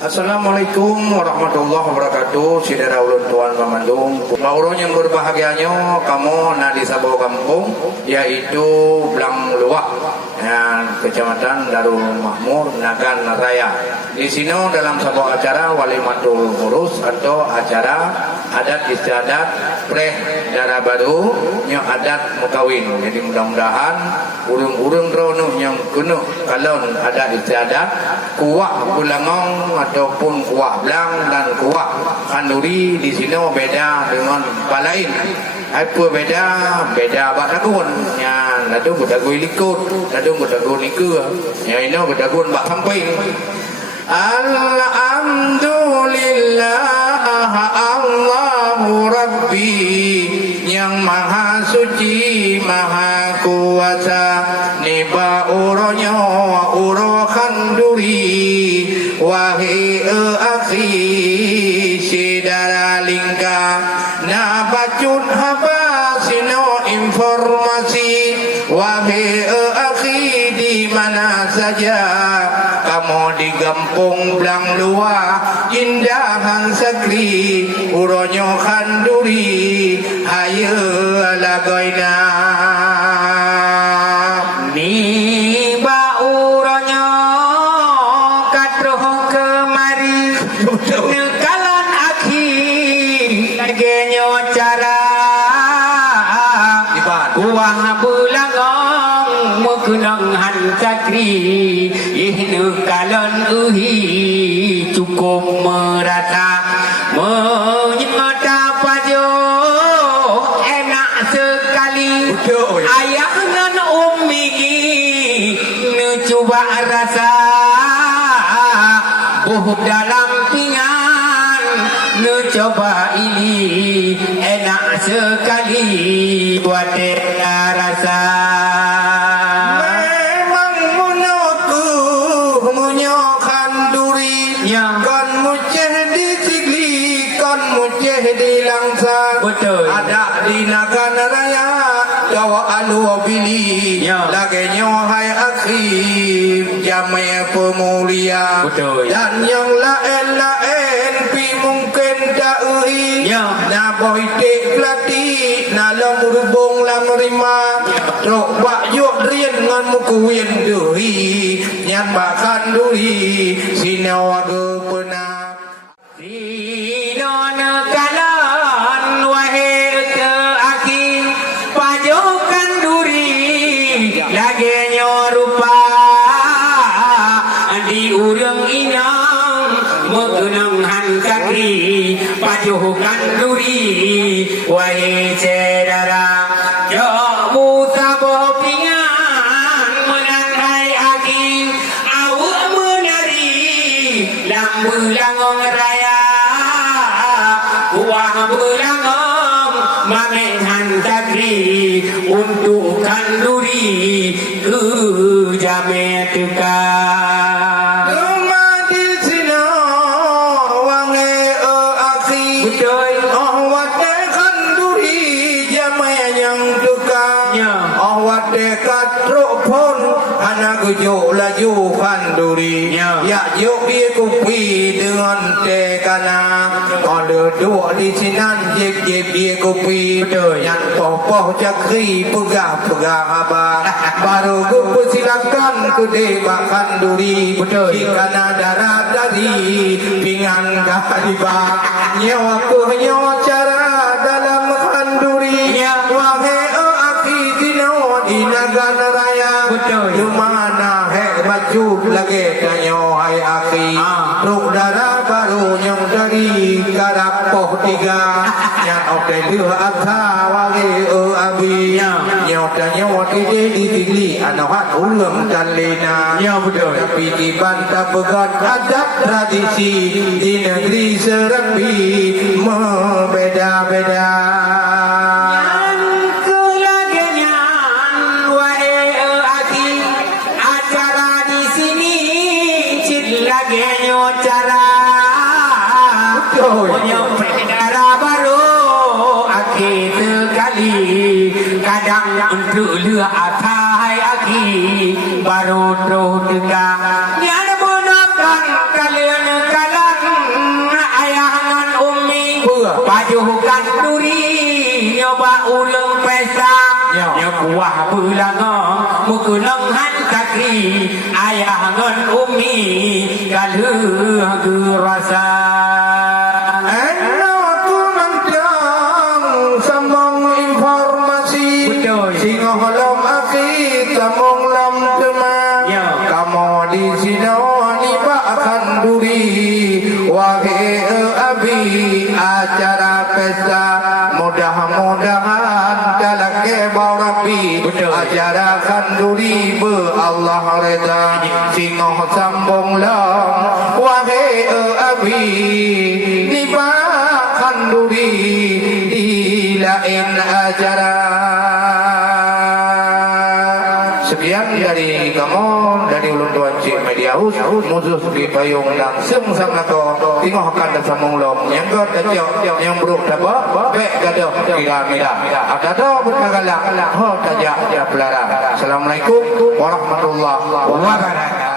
Assalamualaikum warahmatullahi wabarakatuh. Saudara ulun tuan pamandung, maurun yang berbahagianya kamu di sebuah kampung yaitu Blang Luak, Kecamatan Darul Makmur, Nagan Raya. Di sini dalam sebuah acara walimatul urus atau acara adat istiadat preh darah baru yang adat mukawin. Jadi mudah-mudahan urung-urung ronuh yang kunuh kalau ada istiadat kuah bulangong ataupun kuah blang dan kuah kanduri di sini beda dengan tempat lain. Apa beda? Beda batagun. Ya, nadu batagun likut, nadu batagun nikah. Ya, ini batagun bak samping. Alhamdulillah Allahu Rabbi yang maha suci maha kuasa niba uronya uro kanduri wahai akhi sidara lingka na bacun haba sino informasi wahai akhi di mana saja kamu di Gampung Blang Luak indahan sakri uronyo kanduri haye lagoina ni ba uronyo katruh kemari nekalan akhir genyo cara uang bulangong mukunang han sakri ihnu kalon uhi cukup merata menyemata pajo enak sekali ayah dan ummi nu coba rasa dalam pinggan nu coba ini enak sekali buat rasa. Betul. Ada di Nagan Raya Jawa Aluwabili lagi hai akhir jamai pemulia. Betul. Dan yang lain-lain pi mungkin da'i na boitik pelatih na lam rubung lam rima trok bak yuk rian ngan mukuin duhi nyan bakan duhi sinawaga penak sino nekalan wahai ke akhir pajokan duri lagi nyorupa di urang inang mengenang han kaki pajokan duri wahai saudara yo muta bopingan menangai akhir awak menari lambu langong raya wah belangong mangehan takri untuk kanduri ke jame tuka di sini wangi akhi betul wate kanduri jame yang tuka wate katruk pun anak ujuk laju kanduri ya juk dia kupi dengan tekana ada dua di sinan jeb dia kopi yang popoh cakri pegah abang baru gue silakan ke debakan duri ikan darat dari pinggan kahibah nyawa cara dalam kanduri wahai akhi dino di Nagan Raya di mana baju lagi tanyo hai akhi ruk darah baru yang dari karapoh tiga yang oke dua akha wage abi nyotanya wakide di tigli anak ulam dan lena tapi di bantah pegat adat tradisi di negeri Serapi membeda-beda. Kadang untuk lua atai aki baru terus dengar nyana bonakan kalian kalah ajukan duri nyoba ulang pesta Ya. kuah belangong mukunong hantakri ayah ngon umi galuh gerasa Waktu nantang sambung informasi Betul. Singo holom akhir sambung lam teman Ya. Kamu di sini niba akan duri Wahai abi acara pesta Mudah-mudahan dalam kebau Rabbi Betul. Acara kanduri be Allah reda Singo sambung lam Wahai abi Niba kanduri di lain acara Sekian dari kamu dari ulun tuan cik media house musuh di payung langsung sama to tengok akan dan samung long yang kau tajak yang buruk dapat baik gaduh kira mila ada dah berkagala ho tajak ya pelara Assalamualaikum warahmatullahi wabarakatuh.